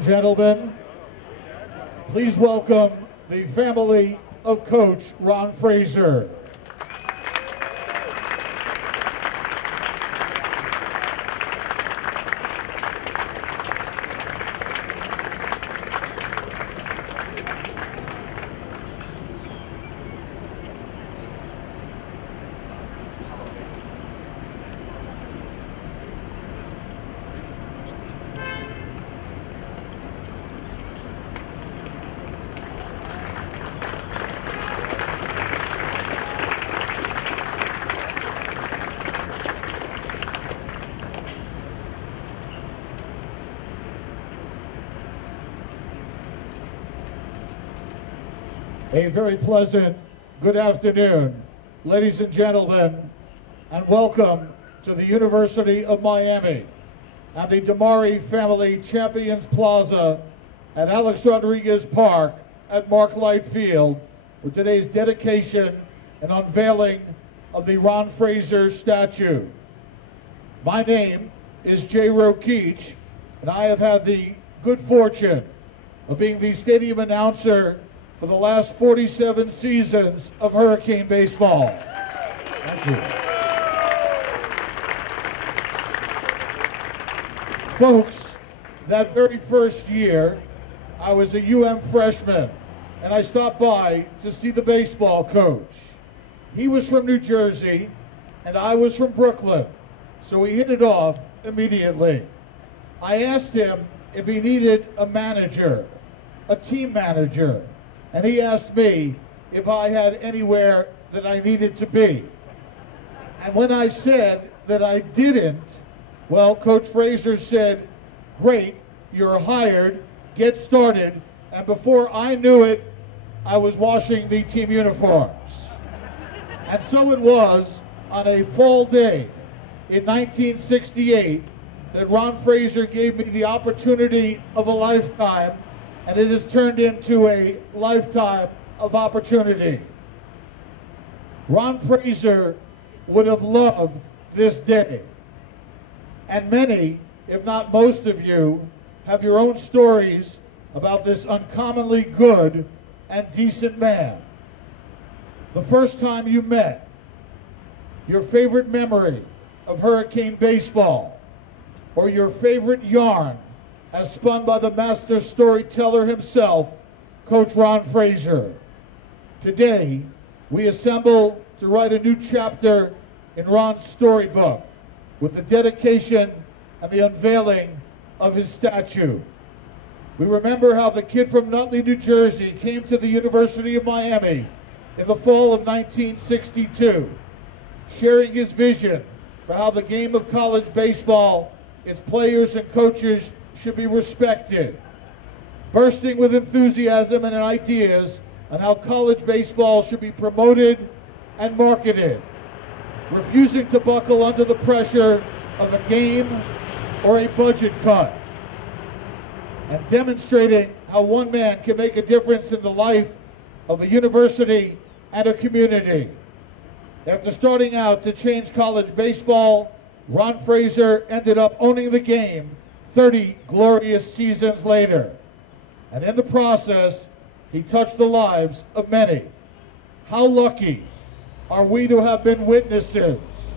and gentlemen, please welcome the family of Coach Ron Fraser. A very pleasant good afternoon, ladies and gentlemen, and welcome to the University of Miami and the Damari Family Champions Plaza at Alex Rodriguez Park at Mark Light Field for today's dedication and unveiling of the Ron Fraser statue. My name is Jay Rokeach, and I have had the good fortune of being the stadium announcer for the last 47 seasons of Hurricane baseball. Thank you. Folks, that very first year, I was a UM freshman, and I stopped by to see the baseball coach. He was from New Jersey, and I was from Brooklyn, so we hit it off immediately. I asked him if he needed a manager, a team manager, and he asked me if I had anywhere that I needed to be. And when I said that I didn't, well, Coach Fraser said, "Great, you're hired, get started." And before I knew it, I was washing the team uniforms. And so it was on a fall day in 1968 that Ron Fraser gave me the opportunity of a lifetime, and it has turned into a lifetime of opportunity. Ron Fraser would have loved this day. And many, if not most of you, have your own stories about this uncommonly good and decent man. The first time you met, your favorite memory of Hurricane baseball, or your favorite yarn as spun by the master storyteller himself, Coach Ron Fraser. Today, we assemble to write a new chapter in Ron's storybook with the dedication and the unveiling of his statue. We remember how the kid from Nutley, New Jersey came to the University of Miami in the fall of 1962, sharing his vision for how the game of college baseball, its players and coaches should be respected, bursting with enthusiasm and ideas on how college baseball should be promoted and marketed, refusing to buckle under the pressure of a game or a budget cut, and demonstrating how one man can make a difference in the life of a university and a community. After starting out to change college baseball, Ron Fraser ended up owning the game 30 glorious seasons later. And in the process, he touched the lives of many. How lucky are we to have been witnesses?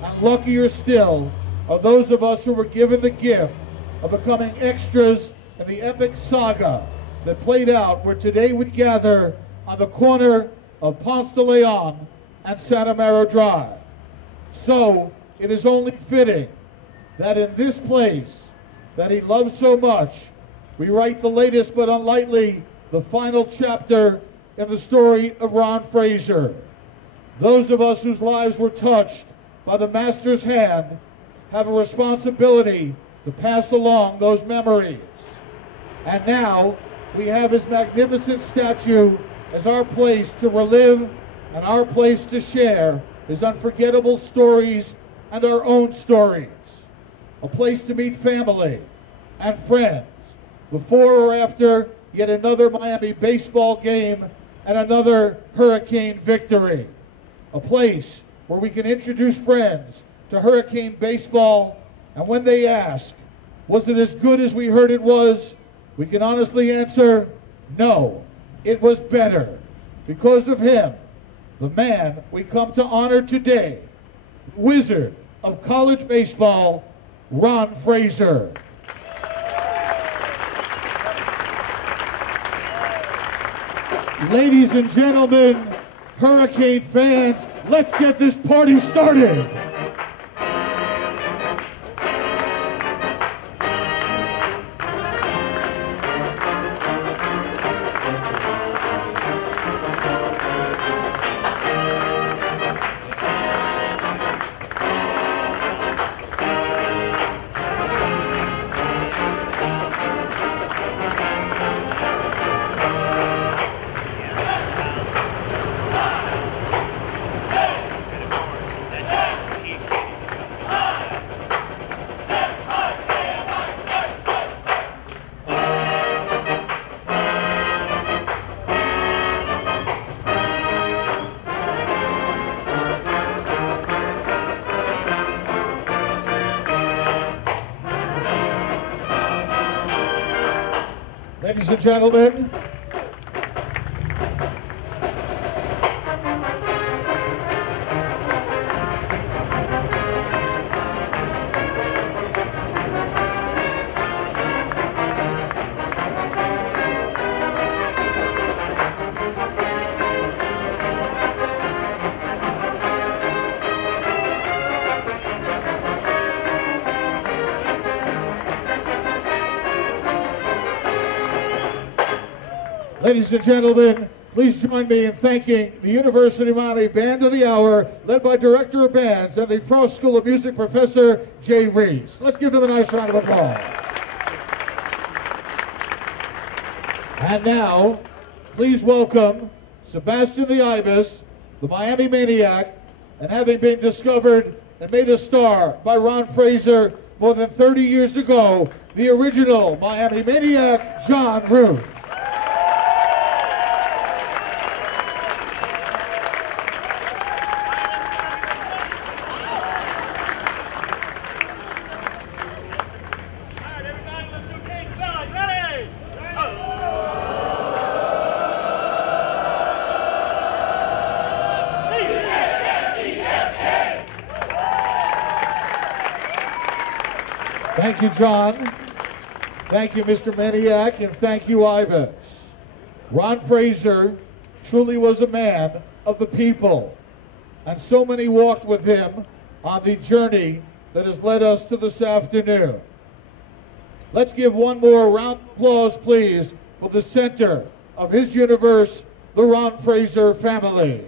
And luckier still are those of us who were given the gift of becoming extras in the epic saga that played out where today we gather on the corner of Ponce de Leon and Santa Mara Drive. So it is only fitting that in this place that he loves so much, we write the latest but unlikely the final chapter in the story of Ron Fraser. Those of us whose lives were touched by the master's hand have a responsibility to pass along those memories. And now we have his magnificent statue as our place to relive and our place to share his unforgettable stories and our own stories. A place to meet family and friends before or after yet another Miami baseball game and another Hurricane victory. A place where we can introduce friends to Hurricane baseball, and when they ask, was it as good as we heard it was? We can honestly answer, no, it was better. Because of him, the man we come to honor today, wizard of college baseball, Ron Fraser. Ladies and gentlemen, Hurricane fans, let's get this party started. Ladies and gentlemen, please join me in thanking the University of Miami Band of the Hour, led by Director of Bands and the Frost School of Music Professor Jay Reese. Let's give them a nice round of applause. And now, please welcome Sebastian the Ibis, the Miami Maniac, and having been discovered and made a star by Ron Fraser more than 30 years ago, the original Miami Maniac, John Ruth. Thank you, John. Thank you, Mr. Maniac, and thank you, Ibis. Ron Fraser truly was a man of the people, and so many walked with him on the journey that has led us to this afternoon. Let's give one more round of applause, please, for the center of his universe, the Ron Fraser family.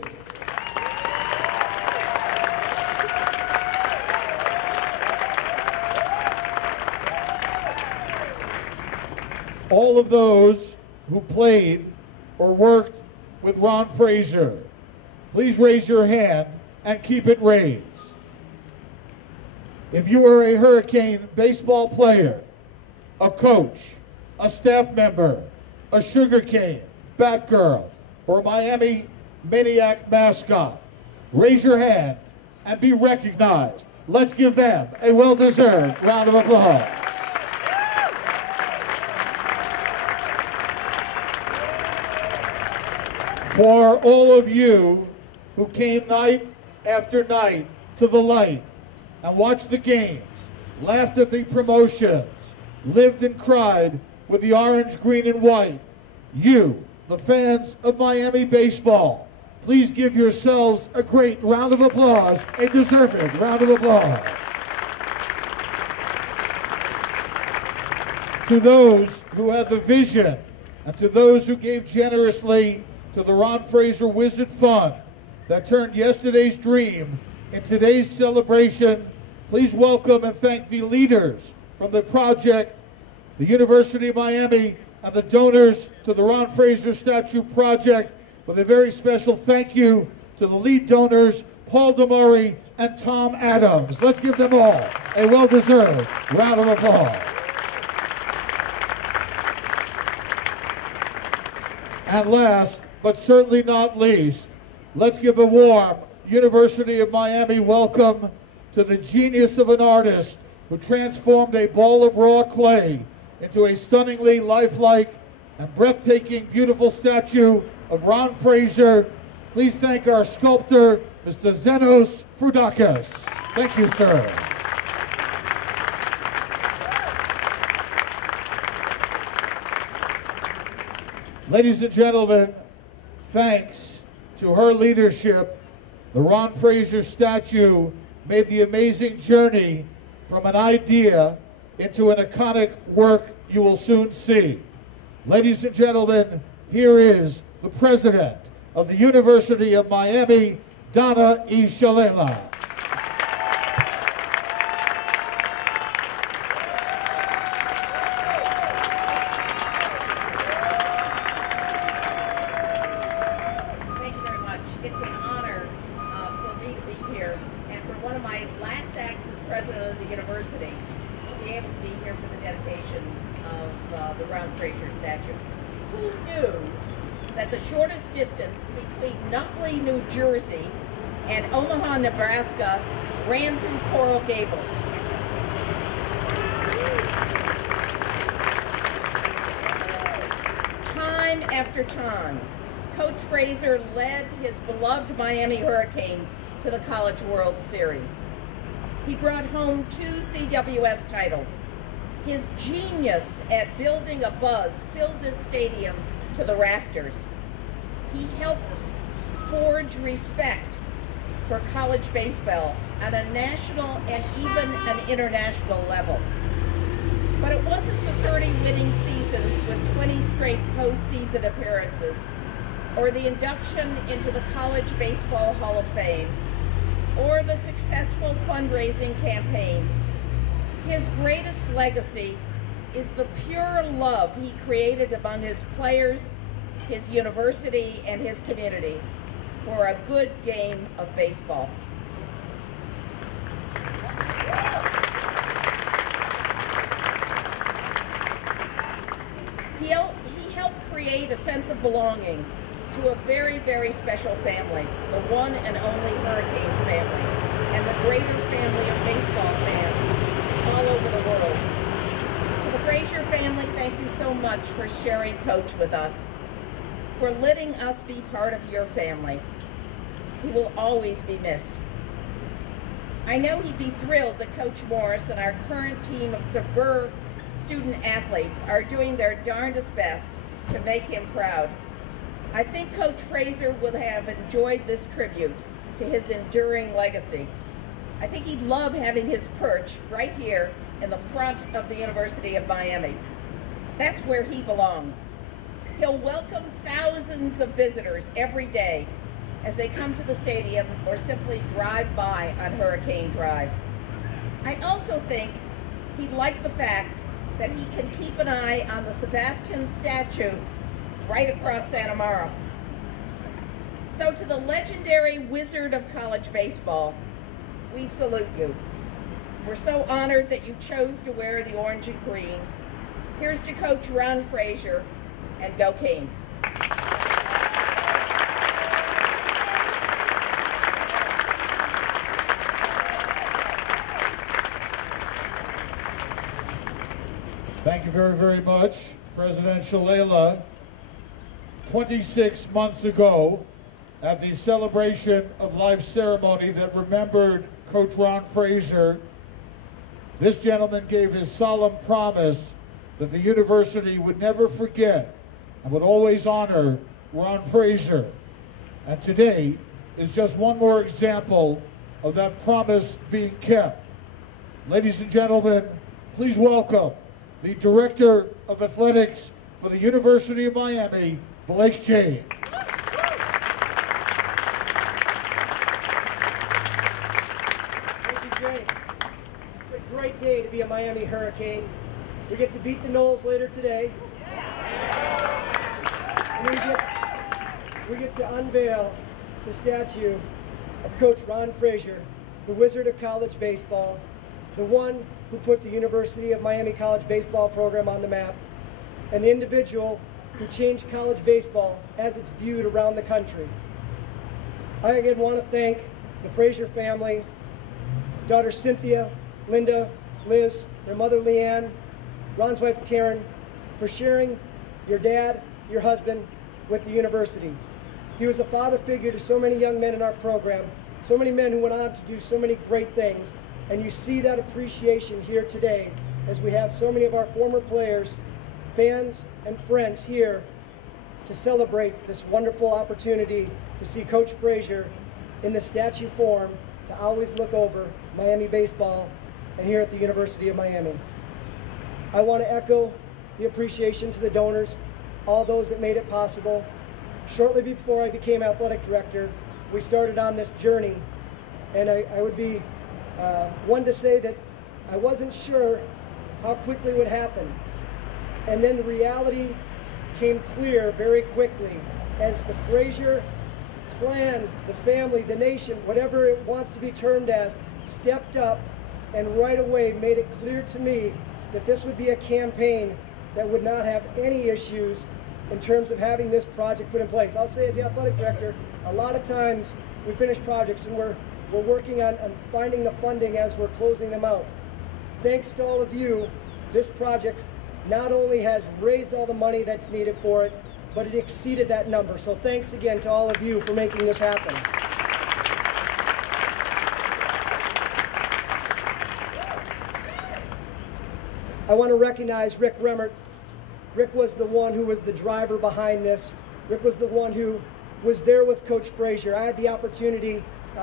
All of those who played or worked with Ron Fraser, please raise your hand and keep it raised. If you are a Hurricane baseball player, a coach, a staff member, a sugarcane, Batgirl, or Miami Maniac mascot, raise your hand and be recognized. Let's give them a well-deserved round of applause. For all of you who came night after night to the light and watched the games, laughed at the promotions, lived and cried with the orange, green, and white, you, the fans of Miami baseball, please give yourselves a great round of applause, a deserved round of applause. To those who had the vision and to those who gave generously to the Ron Fraser Wizard Fund that turned yesterday's dream in today's celebration, please welcome and thank the leaders from the project, the University of Miami, and the donors to the Ron Fraser Statue Project, with a very special thank you to the lead donors, Paul DeMurray and Tom Adams. Let's give them all a well-deserved round of applause. And last, but certainly not least, let's give a warm University of Miami welcome to the genius of an artist who transformed a ball of raw clay into a stunningly lifelike and breathtaking, beautiful statue of Ron Fraser, please thank our sculptor, Mr. Zenos Frudakis. Thank you, sir. Ladies and gentlemen, thanks to her leadership, the Ron Fraser statue made the amazing journey from an idea into an iconic work you will soon see. Ladies and gentlemen, here is the president of the University of Miami, Donna E. Shalala. Thank you very much. It's an honor for me to be here and for one of my last acts as president of the university to be able to be here for the dedication of the Ron Fraser statue. Who knew that the shortest distance between Nutley, New Jersey and Omaha, Nebraska ran through Coral Gables? Time after time, Coach Fraser led his beloved Miami Hurricanes to the College World Series. He brought home 2 CWS titles. His genius at building a buzz filled this stadium to the rafters. He helped forge respect for college baseball on a national and even an international level. But it wasn't the 30 winning seasons with 20 straight postseason appearances, or the induction into the College Baseball Hall of Fame, or the successful fundraising campaigns. His greatest legacy is the pure love he created among his players, his university, and his community for a good game of baseball. He helped create a sense of belonging to a very, very special family, the one and only Hurricanes family, and the greater family of baseball fans all over the world. To the Fraser family, thank you so much for sharing Coach with us, for letting us be part of your family. He will always be missed. I know he'd be thrilled that Coach Morris and our current team of superb student athletes are doing their darndest best to make him proud. I think Coach Fraser would have enjoyed this tribute to his enduring legacy. I think he'd love having his perch right here in the front of the University of Miami. That's where he belongs. He'll welcome thousands of visitors every day as they come to the stadium or simply drive by on Hurricane Drive. I also think he'd like the fact that he can keep an eye on the Sebastian statue right across Santa Mara. So to the legendary wizard of college baseball, we salute you. We're so honored that you chose to wear the orange and green. Here's to Coach Ron Fraser, and go Canes. Thank you very, very much, President Shalala. 26 months ago, at the Celebration of Life ceremony that remembered Coach Ron Fraser, this gentleman gave his solemn promise that the university would never forget and would always honor Ron Fraser. And today is just one more example of that promise being kept. Ladies and gentlemen, please welcome the Director of Athletics for the University of Miami, Blake James. Thank you, Jay. It's a great day to be a Miami Hurricane. We get to beat the Knowles later today. And we get to unveil the statue of Coach Ron Fraser, the wizard of college baseball, the one who put the University of Miami college baseball program on the map, and the individual who changed college baseball as it's viewed around the country. I again want to thank the Fraser family, daughter Cynthia, Linda, Liz, their mother Leanne, Ron's wife, Karen, for sharing your dad, your husband, with the university. He was a father figure to so many young men in our program, so many men who went on to do so many great things, and you see that appreciation here today as we have so many of our former players, fans, and friends here to celebrate this wonderful opportunity to see Coach Fraser in the statue form to always look over Miami baseball and here at the University of Miami. I want to echo the appreciation to the donors, all those that made it possible. Shortly before I became athletic director, we started on this journey, and I would be one to say that I wasn't sure how quickly it would happen. And then the reality came clear very quickly as the Fraser clan, the family, the nation, whatever it wants to be termed as, stepped up and right away made it clear to me that this would be a campaign that would not have any issues in terms of having this project put in place. I'll say as the athletic director, a lot of times we finish projects and we're working on finding the funding as we're closing them out. Thanks to all of you, this project not only has raised all the money that's needed for it, but it exceeded that number. So thanks again to all of you for making this happen. I want to recognize Rick Remmert. Rick was the one who was the driver behind this. Rick was the one who was there with Coach Fraser. I had the opportunity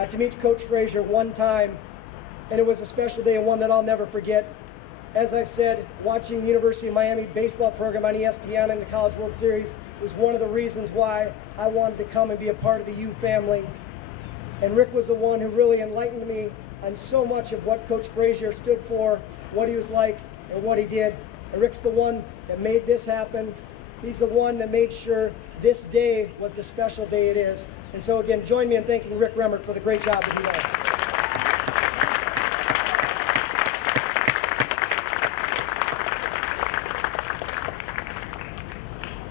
to meet Coach Fraser one time, and it was a special day and one that I'll never forget. As I've said, watching the University of Miami baseball program on ESPN and the College World Series was one of the reasons why I wanted to come and be a part of the U family. And Rick was the one who really enlightened me on so much of what Coach Fraser stood for, what he was like, and what he did. And Rick's the one that made this happen. He's the one that made sure this day was the special day it is. And so again, join me in thanking Rick Remmert for the great job that he does.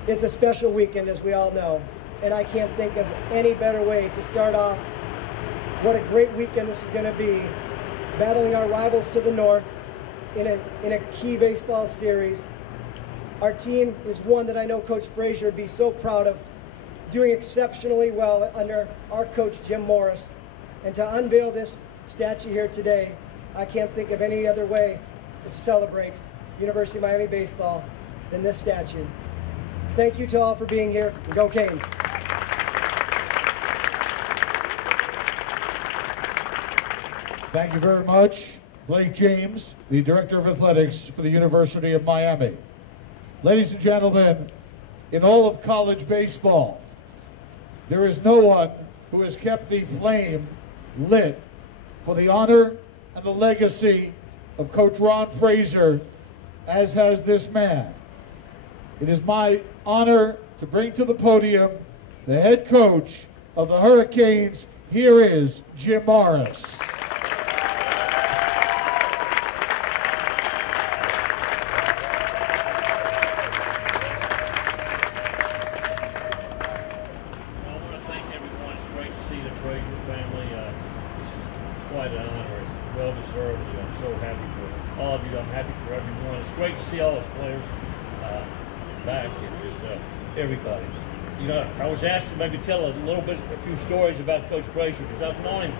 It's a special weekend, as we all know, and I can't think of any better way to start off what a great weekend this is going to be, battling our rivals to the north in a key baseball series. Our team is one that I know Coach Fraser would be so proud of, doing exceptionally well under our coach, Jim Morris. And to unveil this statue here today, I can't think of any other way to celebrate University of Miami baseball than this statue. Thank you to all for being here, and go Canes. Thank you very much, Blake James, the Director of Athletics for the University of Miami. Ladies and gentlemen, in all of college baseball, there is no one who has kept the flame lit for the honor and the legacy of Coach Ron Fraser as has this man. It is my honor to bring to the podium the head coach of the Hurricanes. Here is Jim Morris. Everybody. You know, I was asked to maybe tell a few stories about Coach Fraser, because I've known him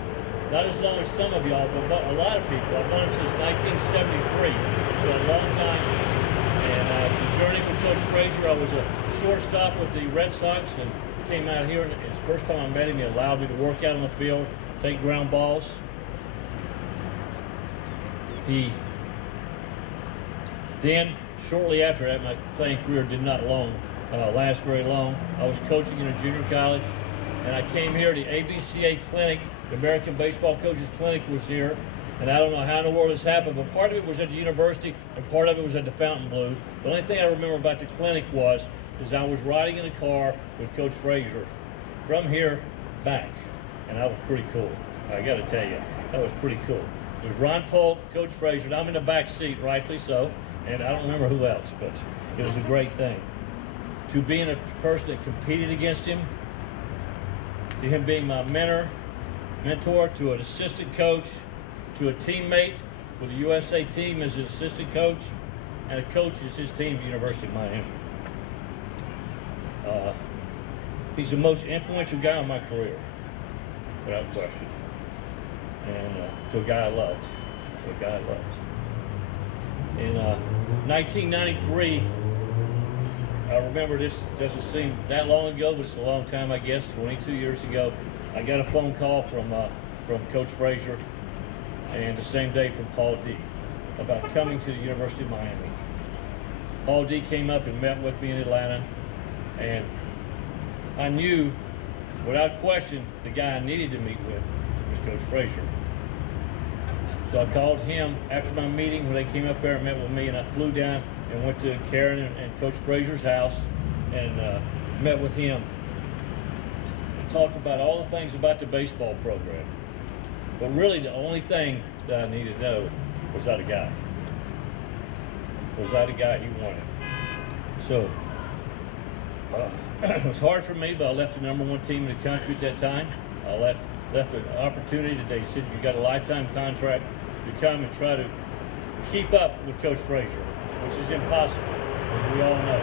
not as long as some of y'all, but a lot of people. I've known him since 1973, so a long time. And the journey with Coach Fraser, I was a shortstop with the Red Sox and came out here, and it's the first time I met him, he allowed me to work out on the field, take ground balls. Then, shortly after that, my playing career did not last very long. I was coaching in a junior college, and I came here to the ABCA clinic. The American Baseball Coaches Clinic was here, and I don't know how in the world this happened, but part of it was at the university, and part of it was at the Fontainebleau. The only thing I remember about the clinic is I was riding in a car with Coach Fraser from here back, and that was pretty cool. I got to tell you, that was pretty cool. It was Ron Polk, Coach Fraser, and I'm in the back seat, rightfully so, and I don't remember who else, but it was a great thing. To being a person that competed against him, to him being my mentor, to an assistant coach, to a teammate with the USA team as his assistant coach, and coaches his team at the University of Miami. He's the most influential guy in my career, without question. And to a guy I loved. In 1993, I remember, this doesn't seem that long ago, but it's a long time, I guess, 22 years ago. I got a phone call from Coach Fraser, and the same day from Paul D, about coming to the University of Miami. Paul D came up and met with me in Atlanta, and I knew, without question, the guy I needed to meet with was Coach Fraser. So I called him after my meeting when they came up there and met with me, and I flew down and went to Karen and Coach Fraser's house and met with him and talked about all the things about the baseball program. But really the only thing that I needed to know was that a guy? Was that a guy he wanted? So it was hard for me, but I left the #1 team in the country at that time. I left an opportunity that they said you got a lifetime contract to come and try to keep up with Coach Fraser, which is impossible, as we all know.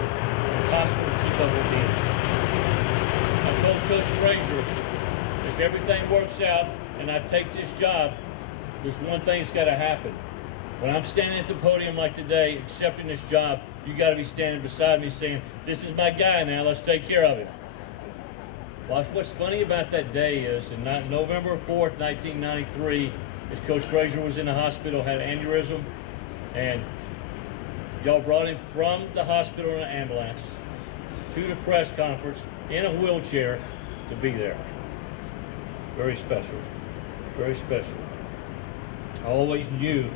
Impossible to keep up with him. I told Coach Fraser, if everything works out and I take this job, there's one thing that's got to happen. When I'm standing at the podium like today, accepting this job, you got to be standing beside me saying, this is my guy now, let's take care of him. Well, what's funny about that day is, in November 4th, 1993, as Coach Fraser was in the hospital, had an aneurysm, and y'all brought him from the hospital in an ambulance to the press conference in a wheelchair to be there. Very special, very special. I always knew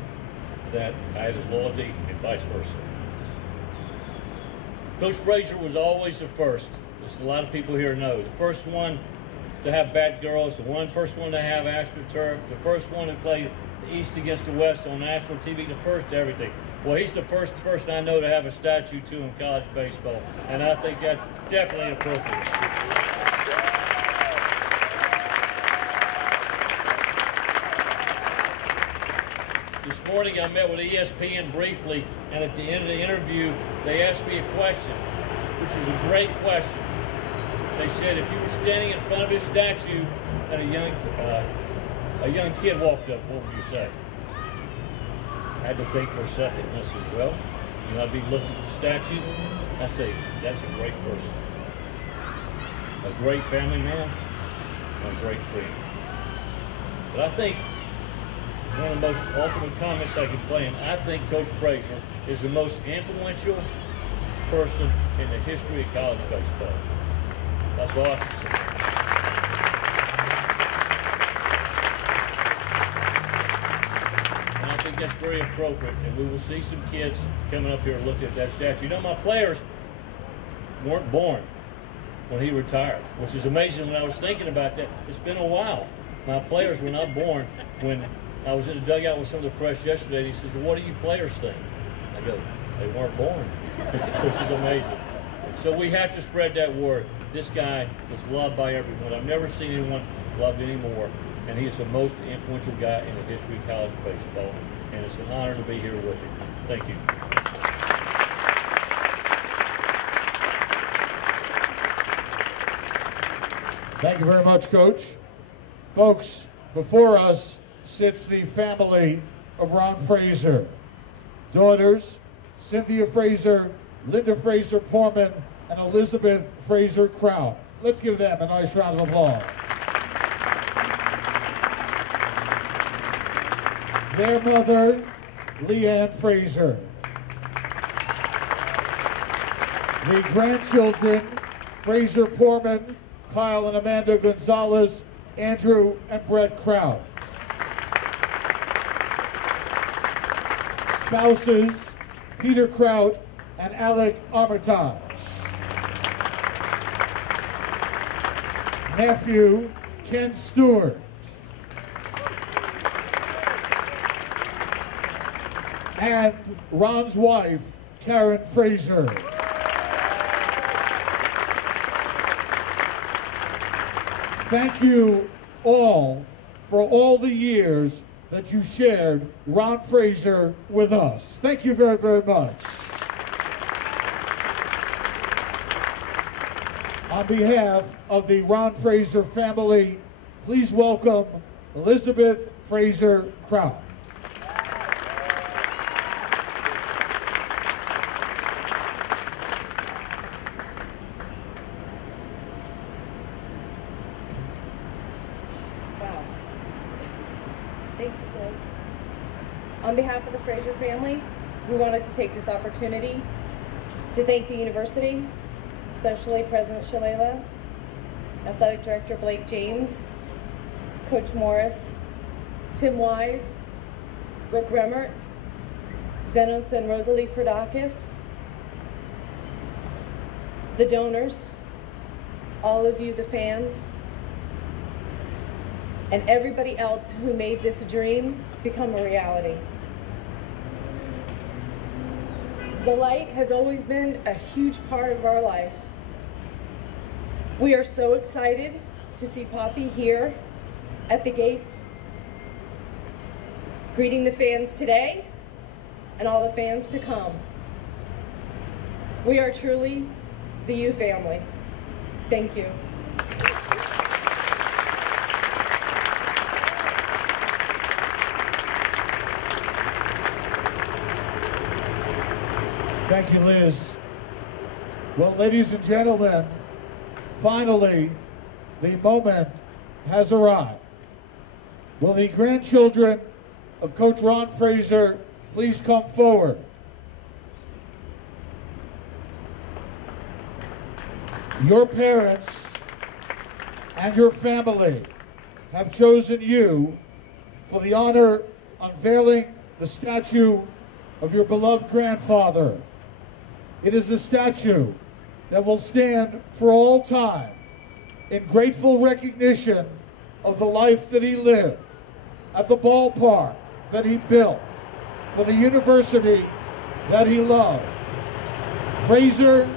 that I had his loyalty and vice versa. Coach Fraser was always the first, as a lot of people here know, the first one to have bat girls, the first one to have AstroTurf, the first one to play the East against the West on national TV, the first to everything. Well, he's the first person I know to have a statue to in college baseball, and I think that's definitely appropriate. This morning I met with ESPN briefly, and at the end of the interview, they asked me a question, which was a great question. They said, if you were standing in front of his statue and a young kid walked up, what would you say? I had to think for a second, and I said, well, you know, I'd be looking at the statue. I say, that's a great person. A great family man, and a great friend. But I think one of the most ultimate comments I could play, and I think Coach Fraser is the most influential person in the history of college baseball. That's all I can say. And I think that's very appropriate, and we will see some kids coming up here looking at that statue. You know, my players weren't born when he retired, which is amazing. When I was thinking about that, it's been a while. My players were not born when I was in the dugout with some of the press yesterday, and he says, well, what do you players think? I go, they weren't born, which is amazing. So we have to spread that word. This guy was loved by everyone. I've never seen anyone loved anymore, and he is the most influential guy in the history of college baseball, and it's an honor to be here with him. Thank you. Thank you very much, Coach. Folks, before us sits the family of Ron Fraser. Daughters, Cynthia Fraser, Linda Fraser Porman, and Elizabeth Fraser Kraut. Let's give them a nice round of applause. Their mother, Leanne Fraser. The grandchildren, Fraser Porman, Kyle and Amanda Gonzalez, Andrew and Brett Kraut. Spouses, Peter Kraut and Alec Armitage. Nephew, Ken Stewart. And Ron's wife, Karen Fraser. Thank you all for all the years that you shared Ron Fraser with us. Thank you very, very much. On behalf of the Ron Fraser family, please welcome Elizabeth Fraser Kraut. Thank you, Greg. On behalf of the Fraser family, we wanted to take this opportunity to thank the university, especially President Shalala, Athletic Director Blake James, Coach Morris, Tim Wise, Rick Remmert, Zenos and Rosalie Fredakis, the donors, all of you, the fans, and everybody else who made this dream become a reality. The light has always been a huge part of our life. We are so excited to see Poppy here at the gates, greeting the fans today and all the fans to come. We are truly the U family. Thank you. Thank you, Liz. Well, ladies and gentlemen, finally, the moment has arrived. Will the grandchildren of Coach Ron Fraser please come forward? Your parents and your family have chosen you for the honor unveiling the statue of your beloved grandfather. It is a statue that will stand for all time in grateful recognition of the life that he lived at the ballpark that he built for the university that he loved. Fraser,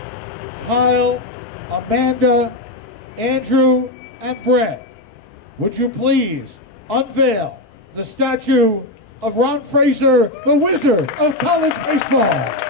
Kyle, Amanda, Andrew, and Brett, would you please unveil the statue of Ron Fraser, the Wizard of college baseball?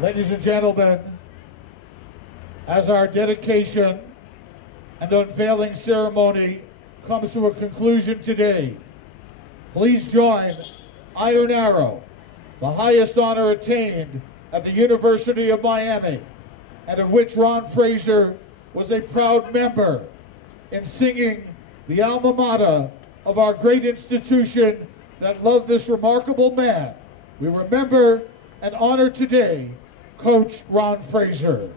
Ladies and gentlemen, as our dedication and unveiling ceremony comes to a conclusion today, please join Iron Arrow, the highest honor attained at the University of Miami, and of which Ron Fraser was a proud member, in singing the alma mater of our great institution that loved this remarkable man. We remember and honor today Coach Ron Fraser.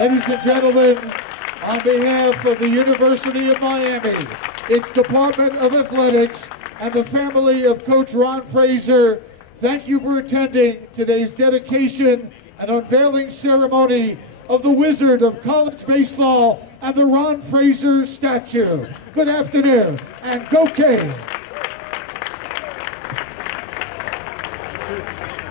Ladies and gentlemen, on behalf of the University of Miami, its Department of Athletics, and the family of Coach Ron Fraser, thank you for attending today's dedication and unveiling ceremony of the Wizard of college baseball and the Ron Fraser statue. Good afternoon, and go Canes! you.